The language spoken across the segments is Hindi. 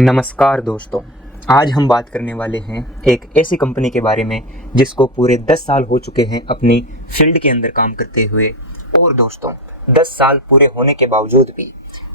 नमस्कार दोस्तों, आज हम बात करने वाले हैं एक ऐसी कंपनी के बारे में जिसको पूरे 10 साल हो चुके हैं अपनी फील्ड के अंदर काम करते हुए। और दोस्तों 10 साल पूरे होने के बावजूद भी,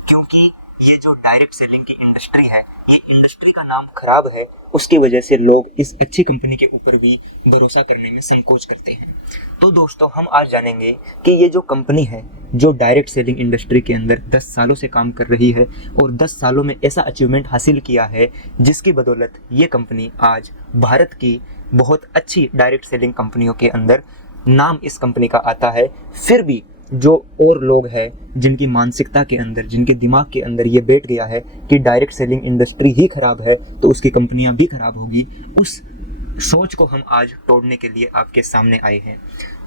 क्योंकि ये जो डायरेक्ट सेलिंग की इंडस्ट्री है, ये इंडस्ट्री का नाम खराब है, उसकी वजह से लोग इस अच्छी कंपनी के ऊपर भी भरोसा करने में संकोच करते हैं। तो दोस्तों हम आज जानेंगे कि ये जो कंपनी है जो डायरेक्ट सेलिंग इंडस्ट्री के अंदर 10 सालों से काम कर रही है और 10 सालों में ऐसा अचीवमेंट हासिल किया है जिसकी बदौलत ये कंपनी आज भारत की बहुत अच्छी डायरेक्ट सेलिंग कंपनियों के अंदर नाम इस कंपनी का आता है। फिर भी जो और लोग हैं जिनकी मानसिकता के अंदर, जिनके दिमाग के अंदर ये बैठ गया है कि डायरेक्ट सेलिंग इंडस्ट्री ही खराब है तो उसकी कंपनियां भी खराब होगी, उस सोच को हम आज तोड़ने के लिए आपके सामने आए हैं।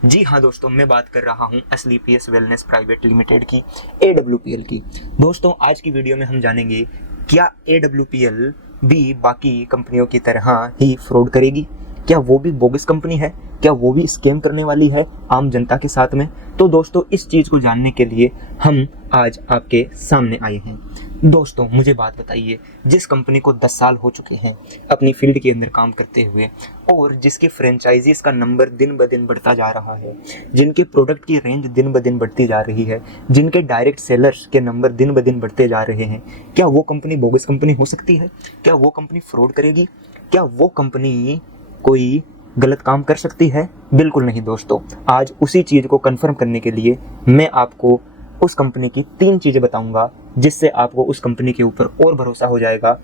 जी हाँ दोस्तों, मैं बात कर रहा हूँ एसलीपीएस वेलनेस प्राइवेट लिमिटेड की, AWPL की। दोस्तों आज की वीडियो में हम जानेंगे क्या AWPL भी बाकी कंपनियों की तरह ही फ्रॉड करेगी, क्या वो भी बोगस कंपनी है, क्या वो भी स्कैम करने वाली है आम जनता के साथ में। तो दोस्तों इस चीज़ को जानने के लिए हम आज आपके सामने आए हैं। दोस्तों मुझे बात बताइए, जिस कंपनी को 10 साल हो चुके हैं अपनी फील्ड के अंदर काम करते हुए और जिसकी फ्रेंचाइजीज का नंबर दिन ब दिन बढ़ता जा रहा है, जिनके प्रोडक्ट की रेंज दिन ब दिन बढ़ती जा रही है, जिनके डायरेक्ट सेलर्स के नंबर दिन ब दिन बढ़ते जा रहे हैं, क्या वो कंपनी बोगस कंपनी हो सकती है? क्या वो कंपनी फ्रॉड करेगी? क्या वो कंपनी कोई गलत काम कर सकती है? बिल्कुल नहीं दोस्तों। आज उसी चीज़ को कंफर्म करने के लिए मैं आपको उस कंपनी की 3 चीज़ें बताऊंगा जिससे आपको उस कंपनी के ऊपर और भरोसा हो जाएगा।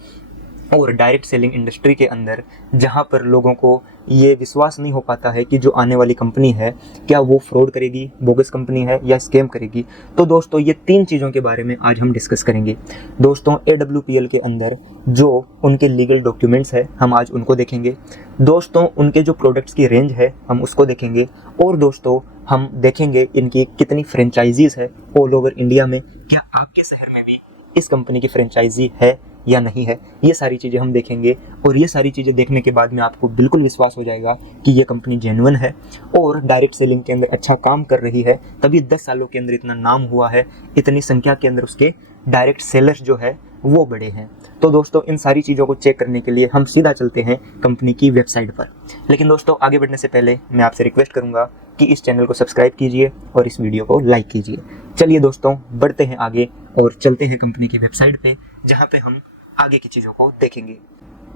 और डायरेक्ट सेलिंग इंडस्ट्री के अंदर जहां पर लोगों को ये विश्वास नहीं हो पाता है कि जो आने वाली कंपनी है क्या वो फ्रॉड करेगी, बोगस कंपनी है या स्कैम करेगी, तो दोस्तों ये 3 चीज़ों के बारे में आज हम डिस्कस करेंगे। दोस्तों AWPL के अंदर जो उनके लीगल डॉक्यूमेंट्स है हम आज उनको देखेंगे। दोस्तों उनके जो प्रोडक्ट्स की रेंज है हम उसको देखेंगे। और दोस्तों हम देखेंगे इनकी कितनी फ्रेंचाइजीज है ऑल ओवर इंडिया में, क्या आपके शहर में भी इस कंपनी की फ्रेंचाइजी है या नहीं है, ये सारी चीज़ें हम देखेंगे। और ये सारी चीज़ें देखने के बाद में आपको बिल्कुल विश्वास हो जाएगा कि ये कंपनी जेन्युइन है और डायरेक्ट सेलिंग के अंदर अच्छा काम कर रही है, तभी 10 सालों के अंदर इतना नाम हुआ है, इतनी संख्या के अंदर उसके डायरेक्ट सेलर्स जो है वो बड़े हैं। तो दोस्तों इन सारी चीज़ों को चेक करने के लिए हम सीधा चलते हैं कंपनी की वेबसाइट पर। लेकिन दोस्तों आगे बढ़ने से पहले मैं आपसे रिक्वेस्ट करूंगा कि इस चैनल को सब्सक्राइब कीजिए और इस वीडियो को लाइक कीजिए। चलिए दोस्तों बढ़ते हैं आगे और चलते हैं कंपनी की वेबसाइट पे, जहाँ पे हम आगे की चीज़ों को देखेंगे।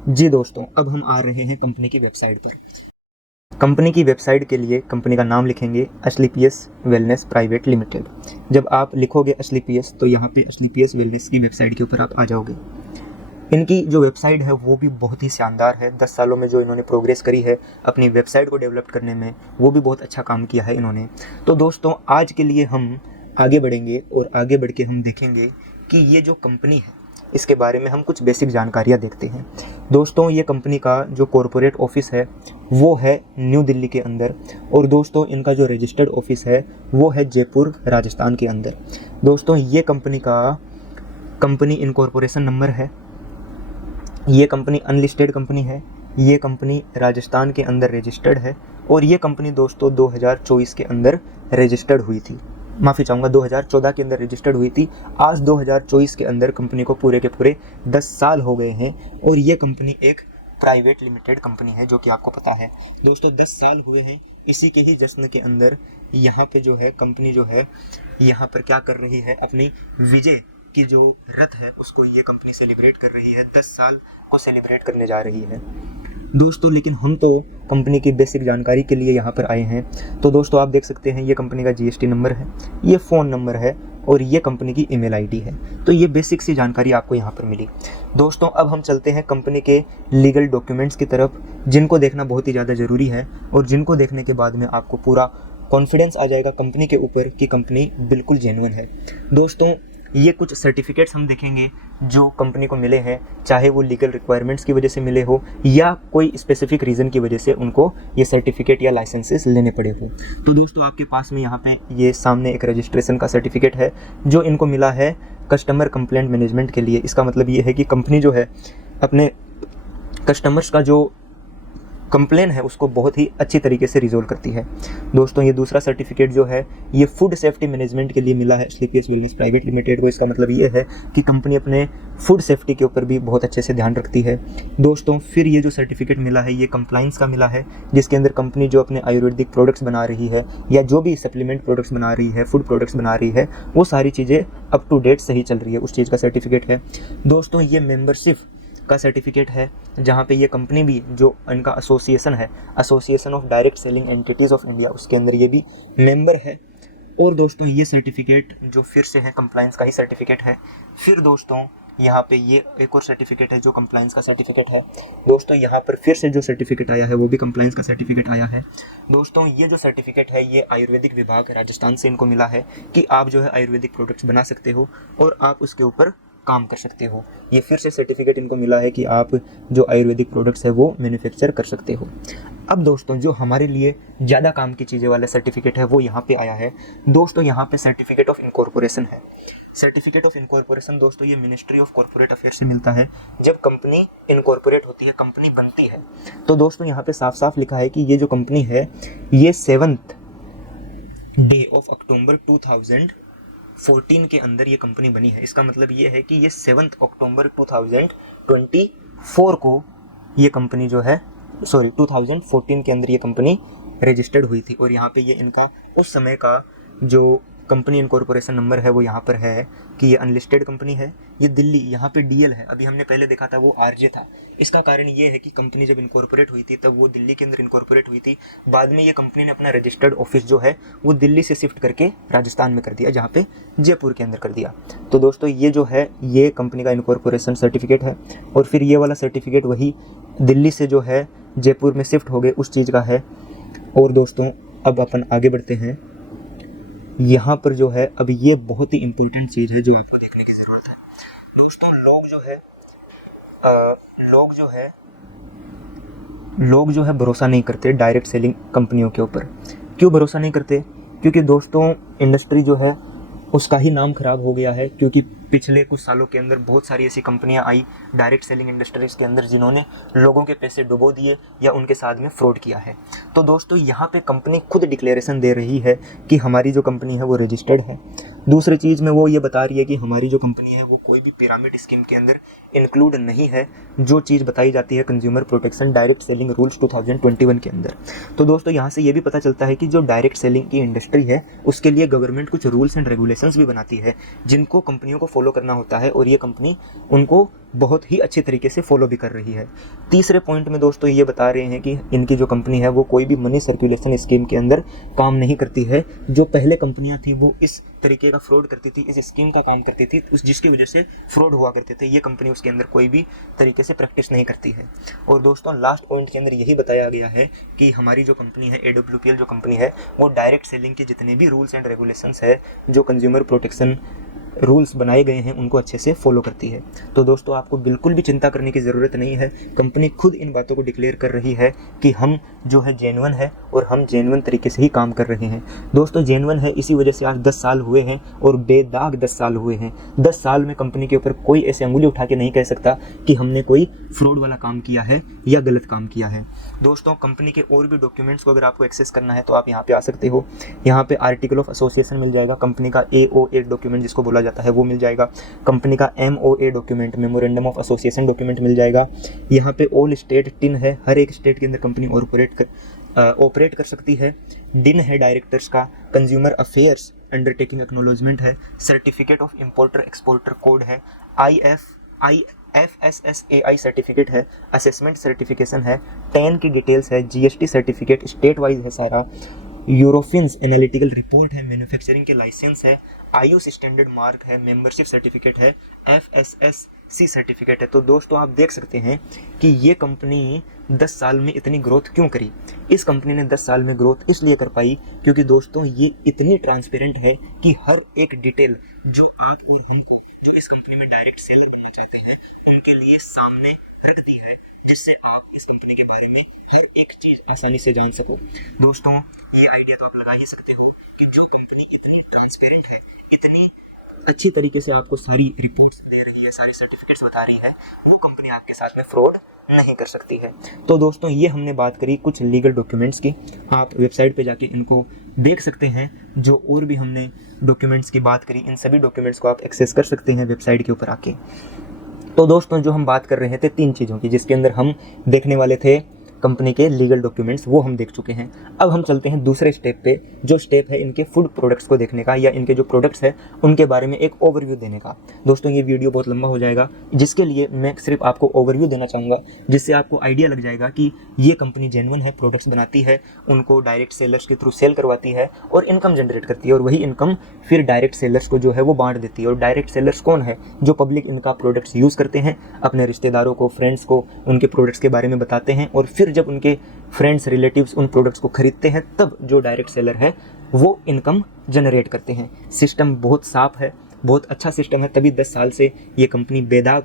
जी दोस्तों अब हम आ रहे हैं कंपनी की वेबसाइट पर। कंपनी की वेबसाइट के लिए कंपनी का नाम लिखेंगे एसलीपीएस वेलनेस प्राइवेट लिमिटेड। जब आप लिखोगे एसलीपीएस तो यहाँ पे एसलीपीएस वेलनेस की वेबसाइट के ऊपर आप आ जाओगे। इनकी जो वेबसाइट है वो भी बहुत ही शानदार है। 10 सालों में जो इन्होंने प्रोग्रेस करी है अपनी वेबसाइट को डेवलप करने में, वो भी बहुत अच्छा काम किया है इन्होंने। तो दोस्तों आज के लिए हम आगे बढ़ेंगे और आगे बढ़ के हम देखेंगे कि ये जो कंपनी है इसके बारे में हम कुछ बेसिक जानकारियाँ देखते हैं। दोस्तों ये कंपनी का जो कॉरपोरेट ऑफिस है वो है न्यू दिल्ली के अंदर, और दोस्तों इनका जो रजिस्टर्ड ऑफिस है वो है जयपुर राजस्थान के अंदर। दोस्तों ये कंपनी का कंपनी इनकॉर्पोरेशन नंबर है, ये कंपनी अनलिस्टेड कंपनी है, ये कंपनी राजस्थान के अंदर रजिस्टर्ड है, और ये कंपनी दोस्तों 2024 के अंदर रजिस्टर्ड हुई थी, माफ़ी चाहूँगा 2014 के अंदर रजिस्टर्ड हुई थी। आज 2024 के अंदर कंपनी को पूरे के पूरे 10 साल हो गए हैं, और ये कंपनी एक प्राइवेट लिमिटेड कंपनी है जो कि आपको पता है। दोस्तों 10 साल हुए हैं, इसी के ही जश्न के अंदर यहाँ पे जो है कंपनी जो है यहाँ पर क्या कर रही है, अपनी विजय की जो रथ है उसको ये कंपनी सेलिब्रेट कर रही है, 10 साल को सेलिब्रेट करने जा रही है दोस्तों। लेकिन हम तो कंपनी की बेसिक जानकारी के लिए यहाँ पर आए हैं। तो दोस्तों आप देख सकते हैं ये कंपनी का GST नंबर है, ये फ़ोन नंबर है और ये कंपनी की ईमेल आईडी है। तो ये बेसिक सी जानकारी आपको यहाँ पर मिली। दोस्तों अब हम चलते हैं कंपनी के लीगल डॉक्यूमेंट्स की तरफ, जिनको देखना बहुत ही ज़्यादा ज़रूरी है और जिनको देखने के बाद में आपको पूरा कॉन्फिडेंस आ जाएगा कंपनी के ऊपर कि कंपनी बिल्कुल जेन्युइन है। दोस्तों ये कुछ सर्टिफिकेट्स हम देखेंगे जो कंपनी को मिले हैं, चाहे वो लीगल रिक्वायरमेंट्स की वजह से मिले हो या कोई स्पेसिफिक रीज़न की वजह से उनको ये सर्टिफिकेट या लाइसेंसेस लेने पड़े हो। तो दोस्तों आपके पास में यहाँ पे ये सामने एक रजिस्ट्रेशन का सर्टिफिकेट है जो इनको मिला है कस्टमर कंप्लेंट मैनेजमेंट के लिए। इसका मतलब ये है कि कंपनी जो है अपने कस्टमर्स का जो कंप्लेन है उसको बहुत ही अच्छी तरीके से रिजोल्व करती है। दोस्तों ये दूसरा सर्टिफिकेट जो है ये फूड सेफ्टी मैनेजमेंट के लिए मिला है स्लीपियस वेलनेस प्राइवेट लिमिटेड को। इसका मतलब ये है कि कंपनी अपने फूड सेफ्टी के ऊपर भी बहुत अच्छे से ध्यान रखती है। दोस्तों फिर ये जो सर्टिफिकेट मिला है ये कंप्लाइंस का मिला है, जिसके अंदर कंपनी जो अपने आयुर्वेदिक प्रोडक्ट्स बना रही है या जो भी सप्लीमेंट प्रोडक्ट्स बना रही है, फूड प्रोडक्ट्स बना रही है, वो सारी चीज़ें अप टू डेट सही चल रही है, उस चीज़ का सर्टिफिकेट है। दोस्तों ये मेंबरशिप का सर्टिफिकेट है, जहाँ पे ये कंपनी भी जो इनका एसोसिएशन है, association of direct selling entities of India, उसके अंदर ये भी मेंबर है। और दोस्तों ये सर्टिफिकेट जो फिर से है कंप्लाइंस का ही सर्टिफिकेट है। फिर दोस्तों यहाँ पे ये एक और सर्टिफिकेट है जो कंप्लाइंस का सर्टिफिकेट है। दोस्तों यहाँ पर फिर से जो सर्टिफिकेट आया है वो भी कंप्लाइंस का सर्टिफिकेट आया है। दोस्तों ये जो सर्टिफिकेट है ये आयुर्वेदिक विभाग राजस्थान से इनको मिला है कि आप जो है आयुर्वेदिक प्रोडक्ट्स बना सकते हो और आप उसके ऊपर काम कर सकते हो। ये फिर से सर्टिफिकेट इनको मिला है कि आप जो आयुर्वेदिक प्रोडक्ट्स है वो मैन्युफैक्चर कर सकते हो। अब दोस्तों जो हमारे लिए ज़्यादा काम की चीज़ें वाला सर्टिफिकेट है वो यहाँ पे आया है। दोस्तों यहाँ पे सर्टिफिकेट ऑफ इनकॉर्पोरेशन है। सर्टिफिकेट ऑफ इनकॉर्पोरेशन दोस्तों ये मिनिस्ट्री ऑफ कॉर्पोरेट अफेयर्स से मिलता है। जब कंपनी इनकॉर्पोरेट होती है, कंपनी बनती है, तो दोस्तों यहाँ पे साफ साफ लिखा है कि ये जो कंपनी है ये 7th डे ऑफ अक्टूबर 2014 के अंदर ये कंपनी बनी है। इसका मतलब ये है कि ये 7 अक्टूबर 2024 को ये कंपनी जो है 2014 के अंदर ये कंपनी रजिस्टर्ड हुई थी। और यहाँ पे ये इनका उस समय का जो कंपनी इनकॉर्पोरेशन नंबर है वो यहाँ पर है कि ये अनलिस्टेड कंपनी है। ये दिल्ली, यहाँ पे डीएल है, अभी हमने पहले देखा था वो आरजे था। इसका कारण ये है कि कंपनी जब इनकॉर्पोरेट हुई थी तब वो दिल्ली के अंदर इनकॉर्पोरेट हुई थी। बाद में ये कंपनी ने अपना रजिस्टर्ड ऑफिस जो है वो दिल्ली से शिफ्ट करके राजस्थान में कर दिया, जहाँ पे जयपुर के अंदर कर दिया। तो दोस्तों ये जो है ये कंपनी का इनकॉर्पोरेशन सर्टिफिकेट है। और फिर ये वाला सर्टिफिकेट वही दिल्ली से जो है जयपुर में शिफ्ट हो गए उस चीज़ का है। और दोस्तों अब अपन आगे बढ़ते हैं। यहाँ पर जो है अब ये बहुत ही इम्पोर्टेंट चीज़ है जो आपको देखने की ज़रूरत है। दोस्तों लोग जो है भरोसा नहीं करते डायरेक्ट सेलिंग कंपनियों के ऊपर। क्यों भरोसा नहीं करते? क्योंकि दोस्तों इंडस्ट्री जो है उसका ही नाम ख़राब हो गया है। क्योंकि पिछले कुछ सालों के अंदर बहुत सारी ऐसी कंपनियां आई डायरेक्ट सेलिंग इंडस्ट्रीज़ के अंदर जिन्होंने लोगों के पैसे डुबो दिए या उनके साथ में फ्रॉड किया है। तो दोस्तों यहाँ पे कंपनी खुद डिक्लेरेशन दे रही है कि हमारी जो कंपनी है वो रजिस्टर्ड है। दूसरी चीज़ में वो ये बता रही है कि हमारी जो कंपनी है वो कोई भी पिरामिड स्कीम के अंदर इंक्लूड नहीं है, जो चीज़ बताई जाती है consumer protection direct selling rules 2021 के अंदर। तो दोस्तों यहाँ से ये भी पता चलता है कि जो डायरेक्ट सेलिंग की इंडस्ट्री है उसके लिए गवर्नमेंट कुछ रूल्स एंड रेगुलेशंस भी बनाती है जिनको कंपनियों को फॉलो करना होता है, और ये कंपनी उनको बहुत ही अच्छे तरीके से फॉलो भी कर रही है। तीसरे पॉइंट में दोस्तों ये बता रहे हैं कि इनकी जो कंपनी है वो कोई भी मनी सर्कुलेशन स्कीम के अंदर काम नहीं करती है। जो पहले कंपनियां थी वो इस तरीके का फ्रॉड करती थी, इस स्कीम का काम करती थी, जिसकी वजह से फ्रॉड हुआ करते थे। ये कंपनी उसके अंदर कोई भी तरीके से प्रैक्टिस नहीं करती है। और दोस्तों लास्ट पॉइंट के अंदर यही बताया गया है कि हमारी जो कंपनी है AWPL जो कंपनी है वो डायरेक्ट सेलिंग के जितने भी रूल्स एंड रेगुलेशंस है, जो कंज्यूमर प्रोटेक्शन रूल्स बनाए गए हैं, उनको अच्छे से फॉलो करती है। तो दोस्तों आपको बिल्कुल भी चिंता करने की ज़रूरत नहीं है। कंपनी खुद इन बातों को डिक्लेयर कर रही है कि हम जो है जेन्युइन है और हम जेन्युइन तरीके से ही काम कर रहे हैं। दोस्तों जेन्युइन है, इसी वजह से आज 10 साल हुए हैं और बेदाग 10 साल हुए हैं। 10 साल में कंपनी के ऊपर कोई ऐसे अंगुली उठा के नहीं कह सकता कि हमने कोई फ्रॉड वाला काम किया है या गलत काम किया है। दोस्तों कंपनी के और भी डॉक्यूमेंट्स को अगर आपको एक्सेस करना है तो आप यहाँ पे आ सकते हो। यहाँ पे आर्टिकल ऑफ एसोसिएशन मिल जाएगा, कंपनी का AOA डॉक्यूमेंट जिसको बोला जाता है वो मिल जाएगा, कंपनी का MOA document memorandum of association document मिल जाएगा। यहाँ पे ऑल स्टेट टिन है, हर एक स्टेट के अंदर कंपनी ऑपरेट कर सकती है। डिन है डायरेक्टर्स का, कंज्यूमर अफेयर्स अंडरटेकिंग एक्नोलॉजमेंट है, certificate of importer exporter code है, FSSAI सर्टिफिकेट है, असेसमेंट सर्टिफिकेशन है, 10 की डिटेल्स है, GST सर्टिफिकेट स्टेट वाइज है सारा, यूरोफिन्स एनालिटिकल रिपोर्ट है, मैन्युफैक्चरिंग के लाइसेंस है, आयुष स्टैंडर्ड मार्क है, मेंबरशिप सर्टिफिकेट है, FSSC सर्टिफिकेट है। तो दोस्तों आप देख सकते हैं कि ये कंपनी 10 साल में इतनी ग्रोथ क्यों करी। इस कंपनी ने 10 साल में ग्रोथ इसलिए कर पाई क्योंकि दोस्तों ये इतनी ट्रांसपेरेंट है कि हर एक डिटेल जो आप और हमको जो इस कंपनी में डायरेक्ट सेलर बनना चाहते हैं उनके लिए सामने रखती है, जिससे आप इस कंपनी के बारे में हर एक चीज़ आसानी से जान सको। दोस्तों ये आइडिया तो आप लगा ही सकते हो कि जो कंपनी इतनी ट्रांसपेरेंट है, इतनी अच्छी तरीके से आपको सारी रिपोर्ट्स दे रही है, सारी सर्टिफिकेट्स बता रही है, वो कंपनी आपके साथ में फ्रॉड नहीं कर सकती है। तो दोस्तों ये हमने बात करी कुछ लीगल डॉक्यूमेंट्स की। आप वेबसाइट पे जाके इनको देख सकते हैं। जो और भी हमने डॉक्यूमेंट्स की बात करी, इन सभी डॉक्यूमेंट्स को आप एक्सेस कर सकते हैं वेबसाइट के ऊपर आके। तो दोस्तों जो हम बात कर रहे थे 3 चीज़ों की, जिसके अंदर हम देखने वाले थे कंपनी के लीगल डॉक्यूमेंट्स, वो हम देख चुके हैं। अब हम चलते हैं दूसरे स्टेप पे, जो स्टेप है इनके फूड प्रोडक्ट्स को देखने का, या इनके जो प्रोडक्ट्स हैं उनके बारे में एक ओवरव्यू देने का। दोस्तों ये वीडियो बहुत लंबा हो जाएगा, जिसके लिए मैं सिर्फ आपको ओवरव्यू देना चाहूँगा, जिससे आपको आइडिया लग जाएगा कि ये कंपनी जेन्युइन है, प्रोडक्ट्स बनाती है, उनको डायरेक्ट सेलर्स के थ्रू सेल करवाती है और इनकम जनरेट करती है, और वही इनकम फिर डायरेक्ट सेलर्स को जो है वो बांट देती है। और डायरेक्ट सेलर्स कौन है? जो पब्लिक इनका प्रोडक्ट्स यूज़ करते हैं, अपने रिश्तेदारों को, फ्रेंड्स को उनके प्रोडक्ट्स के बारे में बताते हैं, और फिर जब उनके फ्रेंड्स रिलेटिव्स उन प्रोडक्ट्स को खरीदते हैं, तब जो डायरेक्ट सेलर है वो इनकम जनरेट करते हैं। सिस्टम बहुत साफ है, बहुत अच्छा सिस्टम है, तभी 10 साल से ये कंपनी बेदाग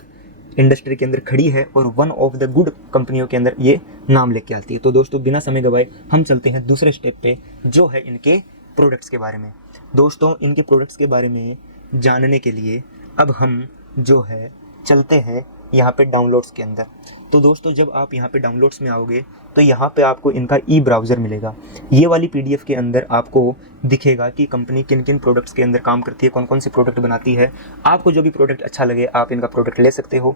इंडस्ट्री के अंदर खड़ी है और वन ऑफ द गुड कंपनियों के अंदर ये नाम लेके आती है। तो दोस्तों बिना समय गवाए हम चलते हैं दूसरे स्टेप पे, जो है इनके प्रोडक्ट्स के बारे में। दोस्तों इनके प्रोडक्ट्स के बारे में जानने के लिए अब हम जो है चलते हैं यहाँ पे डाउनलोड्स के अंदर। तो दोस्तों जब आप यहाँ पे डाउनलोड्स में आओगे तो यहाँ पे आपको इनका ई ब्राउज़र मिलेगा। ये वाली PDF के अंदर आपको दिखेगा कि कंपनी किन किन प्रोडक्ट्स के अंदर काम करती है, कौन कौन से प्रोडक्ट बनाती है। आपको जो भी प्रोडक्ट अच्छा लगे आप इनका प्रोडक्ट ले सकते हो।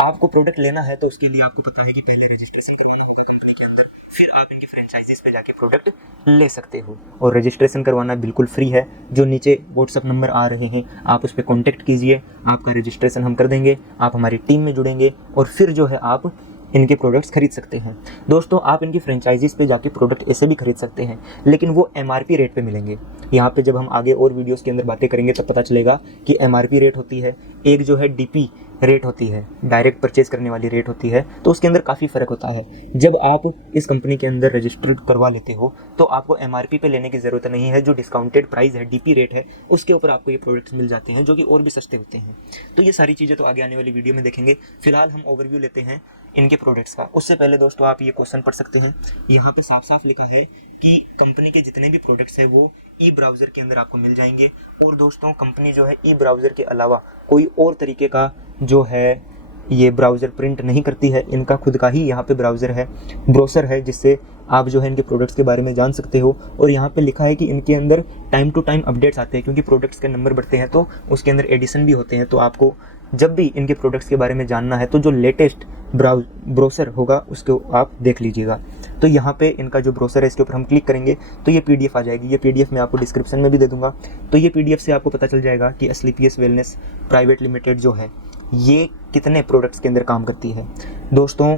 आपको प्रोडक्ट लेना है तो उसके लिए आपको पता है कि पहले रजिस्ट्रेशन करवाना होगा कंपनी के अंदर, फिर आप इनकी फ्रेंचाइजीज पे जाके प्रोडक्ट ले सकते हो। और रजिस्ट्रेशन करवाना बिल्कुल फ्री है। जो नीचे व्हाट्सअप नंबर आ रहे हैं आप उस पर कॉन्टैक्ट कीजिए, आपका रजिस्ट्रेशन हम कर देंगे, आप हमारी टीम में जुड़ेंगे और फिर जो है आप इनके प्रोडक्ट्स खरीद सकते हैं। दोस्तों आप इनकी फ्रेंचाइजीज पे जाके प्रोडक्ट ऐसे भी खरीद सकते हैं, लेकिन वो MRP रेट पे मिलेंगे। यहाँ पे जब हम आगे और वीडियोस के अंदर बातें करेंगे तब पता चलेगा कि MRP रेट होती है, एक जो है DP रेट होती है, डायरेक्ट परचेज करने वाली रेट होती है। तो उसके अंदर काफ़ी फ़र्क होता है। जब आप इस कंपनी के अंदर रजिस्टर्ड करवा लेते हो तो आपको MRP पे लेने की ज़रूरत नहीं है। जो डिस्काउंटेड प्राइस है, DP रेट है, उसके ऊपर आपको ये प्रोडक्ट्स मिल जाते हैं, जो कि और भी सस्ते होते हैं। तो ये सारी चीज़ें तो आगे आने वाली वीडियो में देखेंगे। फिलहाल हम ओवरव्यू लेते हैं इनके प्रोडक्ट्स का। उससे पहले दोस्तों आप ये क्वेश्चन पढ़ सकते हैं। यहाँ पे साफ साफ लिखा है कि कंपनी के जितने भी प्रोडक्ट्स हैं वो ई ब्राउज़र के अंदर आपको मिल जाएंगे। और दोस्तों कंपनी जो है ई ब्राउज़र के अलावा कोई और तरीके का जो है ये ब्राउज़र प्रिंट नहीं करती है। इनका खुद का ही यहाँ पे ब्राउज़र है, ब्रोशर है, जिससे आप जो है इनके प्रोडक्ट्स के बारे में जान सकते हो। और यहाँ पे लिखा है कि इनके अंदर टाइम टू टाइम अपडेट्स आते हैं, क्योंकि प्रोडक्ट्स के नंबर बढ़ते हैं तो उसके अंदर एडिशन भी होते हैं। तो आपको जब भी इनके प्रोडक्ट्स के बारे में जानना है तो जो लेटेस्ट ब्रोशर होगा उसको आप देख लीजिएगा। तो यहाँ पे इनका जो ब्रोशर है इसके ऊपर हम क्लिक करेंगे तो ये PDF आ जाएगी। ये PDF मैं आपको डिस्क्रिप्शन में भी दे दूँगा। तो ये PDF से आपको पता चल जाएगा कि एस्क्लेपियस वेलनेस प्राइवेट लिमिटेड जो है ये कितने प्रोडक्ट्स के अंदर काम करती है। दोस्तों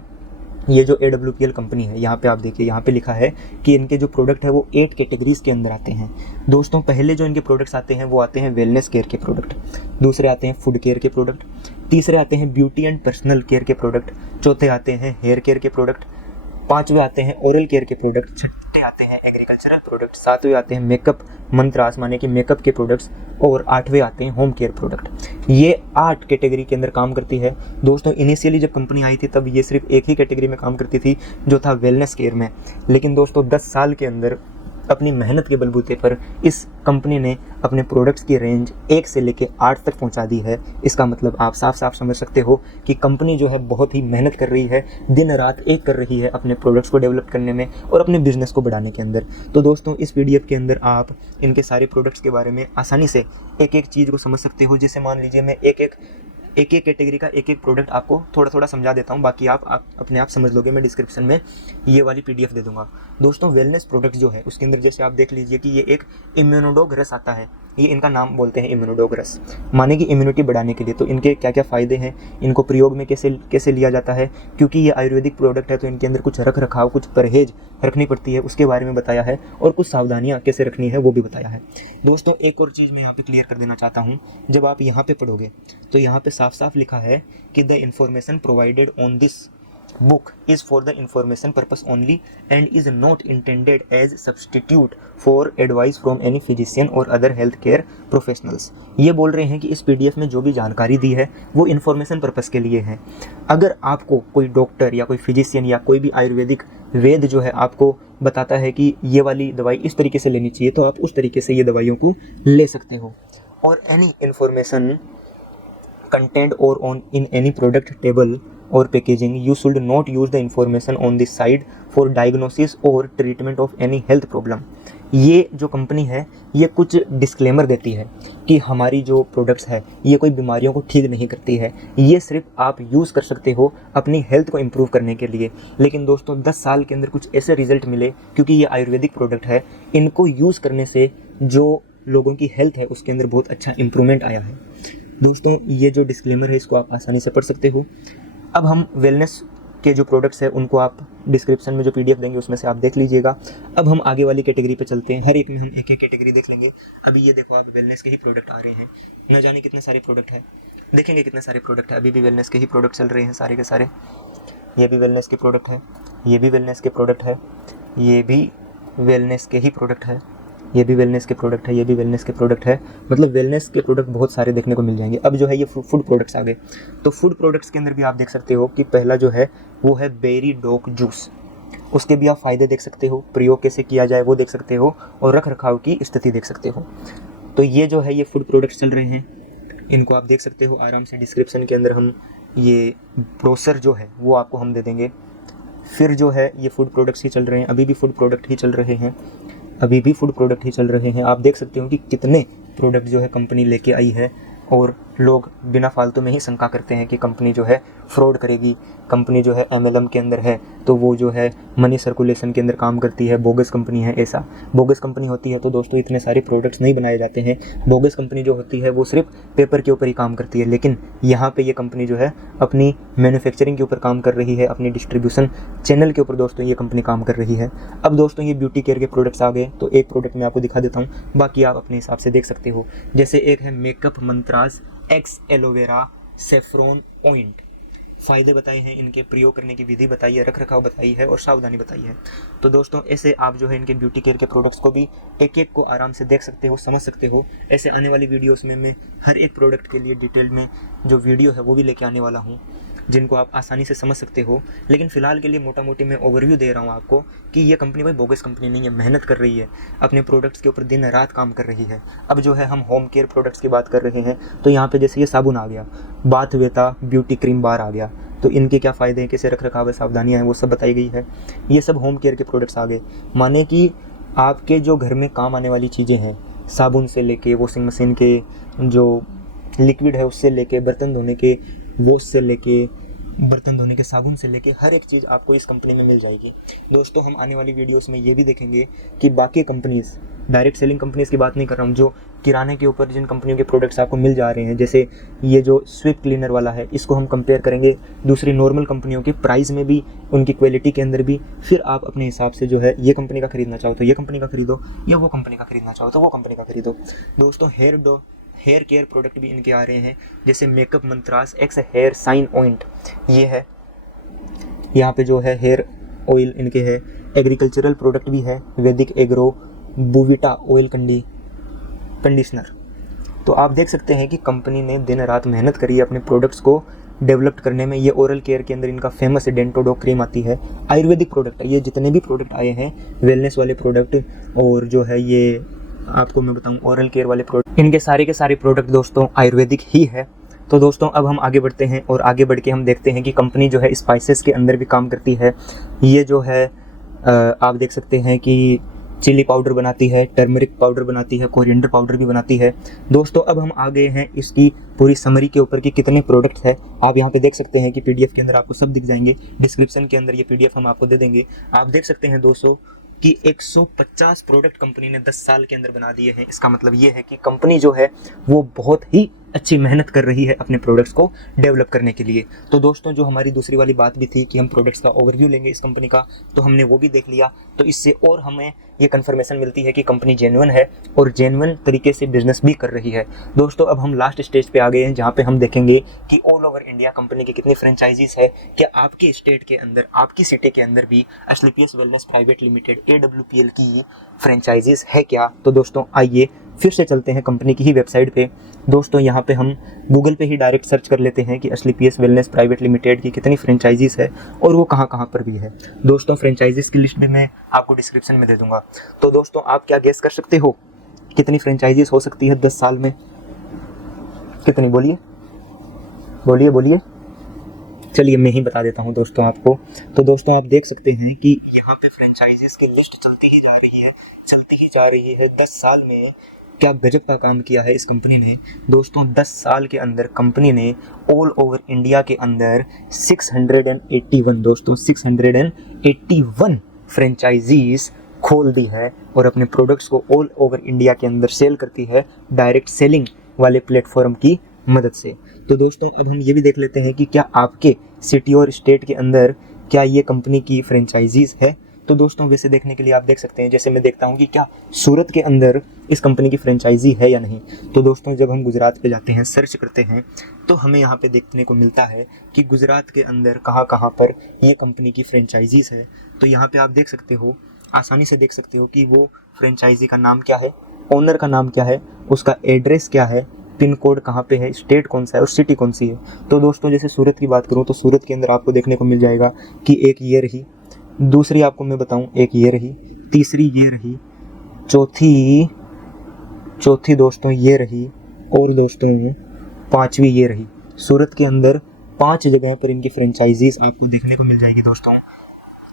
ये जो AWPL कंपनी है, यहाँ पे आप देखिए, यहाँ पे लिखा है कि इनके जो प्रोडक्ट है वो 8 कैटेगरीज के अंदर आते हैं। दोस्तों पहले जो इनके प्रोडक्ट्स आते हैं वो आते हैं वेलनेस केयर के प्रोडक्ट, दूसरे आते हैं फूड केयर के प्रोडक्ट, तीसरे आते हैं ब्यूटी एंड पर्सनल केयर के प्रोडक्ट, चौथे आते हैं हेयर केयर के प्रोडक्ट, पाँचवें आते हैं ओरल केयर के प्रोडक्ट, छठे आते हैं एग्रीकल्चरल प्रोडक्ट, सातवें आते हैं मेकअप मंत्रास माने कि मेकअप के प्रोडक्ट्स, और आठवें आते हैं होम केयर प्रोडक्ट। ये 8 कैटेगरी के अंदर काम करती है। दोस्तों इनिशियली जब कंपनी आई थी तब ये सिर्फ एक ही कैटेगरी में काम करती थी, जो था वेलनेस केयर में। लेकिन दोस्तों 10 साल के अंदर अपनी मेहनत के बलबूते पर इस कंपनी ने अपने प्रोडक्ट्स की रेंज 1 से लेकर 8 तक पहुंचा दी है। इसका मतलब आप साफ साफ समझ सकते हो कि कंपनी जो है बहुत ही मेहनत कर रही है, दिन रात एक कर रही है अपने प्रोडक्ट्स को डेवलप करने में और अपने बिजनेस को बढ़ाने के अंदर। तो दोस्तों इस PDF के अंदर आप इनके सारे प्रोडक्ट्स के बारे में आसानी से एक एक चीज़ को समझ सकते हो। जिसे मान लीजिए मैं एक एक कैटेगरी का एक एक प्रोडक्ट आपको थोड़ा थोड़ा समझा देता हूँ, बाकी आप अपने आप समझ लोगे। मैं डिस्क्रिप्शन में ये वाली PDF दे दूँगा। दोस्तों वेलनेस प्रोडक्ट जो है उसके अंदर जैसे आप देख लीजिए कि ये एक इम्यूनोडॉग रस आता है। ये इनका नाम बोलते हैं इम्यूनोडॉग रस, माने कि इम्यूनिटी बढ़ाने के लिए। तो इनके क्या क्या फ़ायदे हैं, इनको प्रयोग में कैसे लिया जाता है, क्योंकि ये आयुर्वेदिक प्रोडक्ट है तो इनके अंदर कुछ रख रखाव, कुछ परहेज रखनी पड़ती है, उसके बारे में बताया है, और कुछ सावधानियाँ कैसे रखनी है वो भी बताया है। दोस्तों एक और चीज़ मैं यहाँ पे क्लियर कर देना चाहता हूँ। जब आप यहाँ पे पढ़ोगे तो यहाँ पे साफ साफ लिखा है कि the information provided on this book is for the information purpose only and is not intended as substitute for advice from any physician or other health care professionals। ये बोल रहे हैं कि इस PDF में जो भी जानकारी दी है वो इन्फॉर्मेशन पर्पस के लिए है। अगर आपको कोई डॉक्टर या कोई फिजिशियन या कोई भी आयुर्वेदिक वेद जो है आपको बताता है कि ये वाली दवाई इस तरीके से लेनी चाहिए, तो आप उस तरीके से ये दवाइयों को ले सकते हो। और any information contained or on in any product table और packaging, you should not use the information on this side for diagnosis और treatment of any health problem. ये जो कंपनी है ये कुछ डिस्क्लेमर देती है कि हमारी जो प्रोडक्ट्स है ये कोई बीमारियों को ठीक नहीं करती है, ये सिर्फ आप यूज़ कर सकते हो अपनी हेल्थ को इम्प्रूव करने के लिए। लेकिन दोस्तों 10 साल के अंदर कुछ ऐसे रिजल्ट मिले, क्योंकि ये आयुर्वेदिक प्रोडक्ट है, इनको यूज़ करने से जो लोगों की हेल्थ है उसके अंदर बहुत अच्छा इम्प्रूवमेंट आया है। दोस्तों ये जो डिस्क्लेमर है इसको आप आसानी से पढ़ सकते हो। अब हम वेलनेस के जो प्रोडक्ट्स हैं उनको आप डिस्क्रिप्शन में जो PDF देंगे उसमें से आप देख लीजिएगा। अब हम आगे वाली कैटेगरी पे चलते हैं, हर एक में हम एक एक कैटेगरी देख लेंगे। अभी ये देखो आप वेलनेस के ही प्रोडक्ट आ रहे हैं, न जाने कितने सारे प्रोडक्ट हैं, देखेंगे कितने सारे प्रोडक्ट हैं। अभी भी वेलनेस के ही प्रोडक्ट चल रहे हैं सारे के सारे। ये भी वेलनेस के प्रोडक्ट है, ये भी वेलनेस के प्रोडक्ट है, ये भी वेलनेस के ही प्रोडक्ट है, ये भी वेलनेस के प्रोडक्ट है, ये भी वेलनेस के प्रोडक्ट है। मतलब वेलनेस के प्रोडक्ट बहुत सारे देखने को मिल जाएंगे। अब जो है ये फूड प्रोडक्ट्स आ गए। तो फूड प्रोडक्ट्स के अंदर भी आप देख सकते हो कि पहला जो है वो है बेरी डॉक जूस। उसके भी आप फ़ायदे देख सकते हो, प्रयोग कैसे किया जाए वो देख सकते हो, और रख रखाव की स्थिति देख सकते हो। तो ये जो है ये फूड प्रोडक्ट्स चल रहे हैं, इनको आप देख सकते हो आराम से। डिस्क्रिप्शन के अंदर हम ये ब्रोशर जो है वो आपको हम दे देंगे। फिर जो है ये फूड प्रोडक्ट्स ही चल रहे हैं, अभी भी फूड प्रोडक्ट ही चल रहे हैं, अभी भी फूड प्रोडक्ट ही चल रहे हैं। आप देख सकते हो कि कितने प्रोडक्ट जो है कंपनी लेके आई है, और लोग बिना फालतू में ही शंका करते हैं कि कंपनी जो है फ्रॉड करेगी, कंपनी जो है MLM के अंदर है तो वो जो है मनी सर्कुलेशन के अंदर काम करती है, बोगस कंपनी है। ऐसा बोगस कंपनी होती है तो दोस्तों इतने सारे प्रोडक्ट्स नहीं बनाए जाते हैं। बोगस कंपनी जो होती है वो सिर्फ पेपर के ऊपर ही काम करती है, लेकिन यहाँ पे ये कंपनी जो है अपनी मैन्युफैक्चरिंग के ऊपर काम कर रही है, अपनी डिस्ट्रीब्यूशन चैनल के ऊपर दोस्तों ये कंपनी काम कर रही है। अब दोस्तों ये ब्यूटी केयर के प्रोडक्ट्स आ गए, तो एक प्रोडक्ट मैं आपको दिखा देता हूँ, बाकी आप अपने हिसाब से देख सकते हो। जैसे एक है makeup mantras x aloe vera saffron ऑइंट। फ़ायदे बताए हैं इनके, प्रयोग करने की विधि बताई है, रख रखाव बताई है और सावधानी बताई है। तो दोस्तों ऐसे आप जो है इनके ब्यूटी केयर के प्रोडक्ट्स को भी एक एक को आराम से देख सकते हो, समझ सकते हो। ऐसे आने वाली वीडियोस में मैं हर एक प्रोडक्ट के लिए डिटेल में जो वीडियो है वो भी लेके आने वाला हूँ, जिनको आप आसानी से समझ सकते हो। लेकिन फ़िलहाल के लिए मोटा मोटी मैं ओवरव्यू दे रहा हूँ आपको कि ये कंपनी कोई बोगस कंपनी नहीं है, मेहनत कर रही है, अपने प्रोडक्ट्स के ऊपर दिन रात काम कर रही है। अब जो है हम होम केयर प्रोडक्ट्स की बात कर रहे हैं, तो यहाँ पे जैसे ये साबुन आ गया, बाथवेता ब्यूटी क्रीम बार आ गया, तो इनके क्या फ़ायदे हैं, कैसे रख रखाव है, सावधानियाँ हैं, वो सब बताई गई है। ये सब होम केयर के प्रोडक्ट्स आ गए, माने कि आपके जो घर में काम आने वाली चीज़ें हैं, साबुन से लेके वॉशिंग मशीन के जो लिक्विड है उससे लेके बर्तन धोने के वॉश से लेके बर्तन धोने के साबुन से लेके हर एक चीज़ आपको इस कंपनी में मिल जाएगी। दोस्तों हम आने वाली वीडियोस में ये भी देखेंगे कि बाकी कंपनीज़, डायरेक्ट सेलिंग कंपनीज़ की बात नहीं कर रहा हूँ, जो किराने के ऊपर जिन कंपनियों के प्रोडक्ट्स आपको मिल जा रहे हैं, जैसे ये जो स्विफ्ट क्लीनर वाला है, इसको हम कंपेयर करेंगे दूसरी नॉर्मल कंपनियों के प्राइस में भी, उनकी क्वालिटी के अंदर भी। फिर आप अपने हिसाब से जो है ये कंपनी का खरीदना चाहो तो ये कंपनी का खरीदो, या वो कंपनी का खरीदना चाहो तो वो कंपनी का खरीदो। दोस्तों हेयर केयर प्रोडक्ट भी इनके आ रहे हैं, जैसे makeup mantras x hair sign ऑइंट, ये है। यहाँ पे जो है हेयर ऑयल इनके है। एग्रीकल्चरल प्रोडक्ट भी है, वैदिक एग्रो बुविटा ऑयल कंडीशनर। तो आप देख सकते हैं कि कंपनी ने दिन रात मेहनत करी है अपने प्रोडक्ट्स को डेवलप करने में। ये ओरल केयर के अंदर इनका फेमस डेंटोडो क्रीम आती है, आयुर्वेदिक प्रोडक्ट है। ये जितने भी प्रोडक्ट आए हैं वेलनेस वाले प्रोडक्ट, और जो है ये आपको मैं बताऊं ओरल केयर वाले प्रोडक्ट, इनके सारे के सारे प्रोडक्ट दोस्तों आयुर्वेदिक ही है। तो दोस्तों अब हम आगे बढ़ते हैं, और आगे बढ़ के हम देखते हैं कि कंपनी जो है स्पाइसेस के अंदर भी काम करती है। ये जो है आप देख सकते हैं कि चिली पाउडर बनाती है, टर्मरिक पाउडर बनाती है, कोरिएंडर पाउडर भी बनाती है। दोस्तों अब हम आ गए हैं इसकी पूरी समरी के ऊपर कि कितने प्रोडक्ट्स है। आप यहाँ पे देख सकते हैं कि PDF के अंदर आपको सब दिख जाएंगे, डिस्क्रिप्शन के अंदर ये PDF हम आपको दे देंगे। आप देख सकते हैं दोस्तों कि 150 प्रोडक्ट कंपनी ने 10 साल के अंदर बना दिए हैं। इसका मतलब ये है कि कंपनी जो है वो बहुत ही अच्छी मेहनत कर रही है अपने प्रोडक्ट्स को डेवलप करने के लिए। तो दोस्तों जो हमारी दूसरी वाली बात भी थी कि हम प्रोडक्ट्स का ओवरव्यू लेंगे इस कंपनी का, तो हमने वो भी देख लिया। तो इससे और हमें ये कन्फर्मेशन मिलती है कि कंपनी जेन्युइन है और जेन्युइन तरीके से बिजनेस भी कर रही है। दोस्तों अब हम लास्ट स्टेज पे आ गए हैं, जहाँ पे हम देखेंगे कि ऑल ओवर इंडिया कंपनी की कितनी फ्रेंचाइजीज है। क्या आपके स्टेट के अंदर, आपकी सिटी के अंदर भी Asclepius wellness private limited AWPL की फ्रेंचाइजीज है क्या? तो दोस्तों आइए फिर से चलते हैं कंपनी की ही वेबसाइट पे। दोस्तों यहाँ पे हम गूगल पे ही डायरेक्ट सर्च कर लेते हैं कि एस्क्लेपियस वेलनेस प्राइवेट लिमिटेड की कितनी फ्रेंचाइजीज है और वो कहाँ कहाँ पर भी है। दोस्तों फ्रेंचाइजीज की लिस्ट भी मैं आपको डिस्क्रिप्शन में दे दूंगा। तो दोस्तों आप क्या गेस कर सकते हो कितनी फ्रेंचाइजीज हो सकती है 10 साल में? कितनी? बोलिए बोलिए बोलिए। चलिए मैं ही बता देता हूँ दोस्तों आपको। तो दोस्तों आप देख सकते हैं कि यहाँ पे फ्रेंचाइजीज की लिस्ट चलती ही जा रही है, चलती ही जा रही है। 10 साल में क्या गजब का काम किया है इस कंपनी ने। दोस्तों 10 साल के अंदर कंपनी ने ऑल ओवर इंडिया के अंदर 681 दोस्तों 681 फ्रेंचाइजीज खोल दी है और अपने प्रोडक्ट्स को ऑल ओवर इंडिया के अंदर सेल करती है डायरेक्ट सेलिंग वाले प्लेटफॉर्म की मदद से। तो दोस्तों अब हम ये भी देख लेते हैं कि क्या आपके सिटी और स्टेट के अंदर क्या ये कंपनी की फ्रेंचाइजीज है। तो दोस्तों वैसे देखने के लिए आप देख सकते हैं, जैसे मैं देखता हूँ कि क्या सूरत के अंदर इस कंपनी की फ्रेंचाइजी है या नहीं। तो दोस्तों जब हम गुजरात पे जाते हैं, सर्च करते हैं, तो हमें यहाँ पे देखने को मिलता है कि गुजरात के अंदर कहाँ कहाँ पर ये कंपनी की फ्रेंचाइजीज है। तो यहाँ पे आप देख सकते हो, आसानी से देख सकते हो कि वो फ्रेंचाइजी का नाम क्या है, ओनर का नाम क्या है, उसका एड्रेस क्या है, पिन कोड कहाँ पे है, स्टेट कौन सा है और सिटी कौन सी है। तो दोस्तों जैसे सूरत की बात करूँ तो सूरत के अंदर आपको देखने को मिल जाएगा कि एक ये रही, दूसरी आपको मैं बताऊँ एक ये रही, तीसरी ये रही, चौथी दोस्तों ये रही और दोस्तों पांचवी ये रही। सूरत के अंदर 5 जगह पर इनकी फ्रेंचाइजीज आपको देखने को मिल जाएगी दोस्तों।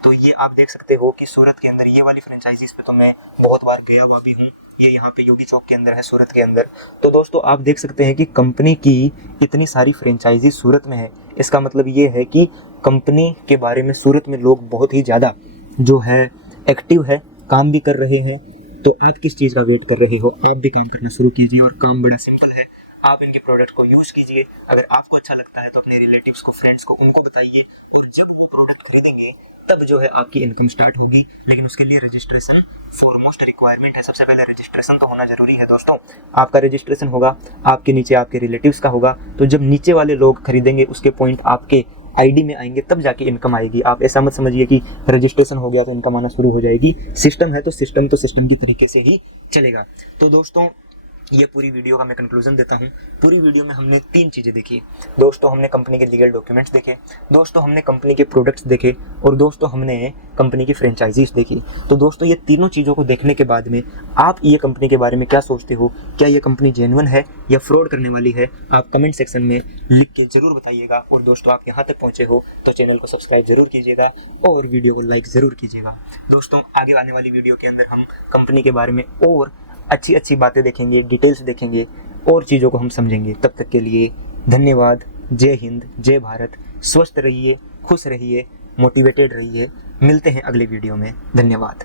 तो ये आप देख सकते हो कि सूरत के अंदर ये वाली फ्रेंचाइजीज पे तो मैं बहुत बार गया हुआ भी हूँ। ये यहाँ पे योगी चौक के अंदर है सूरत के अंदर। तो दोस्तों आप देख सकते हैं कि कंपनी की इतनी सारी फ्रेंचाइजी सूरत में है। इसका मतलब ये है कि कंपनी के बारे में सूरत में लोग बहुत ही ज़्यादा जो है एक्टिव है, काम भी कर रहे हैं। तो आप किस चीज़ का वेट कर रहे हो, आप भी काम करना शुरू कीजिए और काम बड़ा सिंपल है। आप इनके प्रोडक्ट को यूज़ कीजिए। अगर आपको अच्छा लगता है तो अपने रिलेटिव्स को, फ्रेंड्स को, उनको बताइए और जब वो प्रोडक्ट खरीदेंगे तब जो है आपकी इनकम स्टार्ट होगी। लेकिन उसके लिए रजिस्ट्रेशन फॉरमोस्ट रिक्वायरमेंट है। सबसे पहले रजिस्ट्रेशन तो होना जरूरी है दोस्तों। आपका रजिस्ट्रेशन होगा, आपके नीचे आपके रिलेटिव्स का होगा। तो जब नीचे वाले लोग खरीदेंगे उसके पॉइंट आपके आईडी में आएंगे तब जाके इनकम आएगी। आप ऐसा मत समझिए कि रजिस्ट्रेशन हो गया तो इनकम आना शुरू हो जाएगी। सिस्टम है तो सिस्टम की तरीके से ही चलेगा। तो दोस्तों ये पूरी वीडियो का मैं कंक्लूजन देता हूँ। पूरी वीडियो में हमने 3 चीज़ें देखी दोस्तों। हमने कंपनी के लीगल डॉक्यूमेंट्स देखे दोस्तों, हमने कंपनी के प्रोडक्ट्स देखे और दोस्तों हमने कंपनी की फ्रेंचाइजीज देखी। तो दोस्तों ये तीनों चीज़ों को देखने के बाद में आप ये कंपनी के बारे में क्या सोचते हो? क्या ये कंपनी जेन्युइन है या फ्रॉड करने वाली है? आप कमेंट सेक्शन में लिख के ज़रूर बताइएगा। और दोस्तों आप यहाँ तक पहुँचे हो तो चैनल को सब्सक्राइब जरूर कीजिएगा और वीडियो को लाइक ज़रूर कीजिएगा। दोस्तों आगे आने वाली वीडियो के अंदर हम कंपनी के बारे में और अच्छी अच्छी बातें देखेंगे, डिटेल्स देखेंगे और चीज़ों को हम समझेंगे। तब तक के लिए धन्यवाद। जय हिंद, जय भारत। स्वस्थ रहिए, खुश रहिए, मोटिवेटेड रहिए। मिलते हैं अगले वीडियो में। धन्यवाद।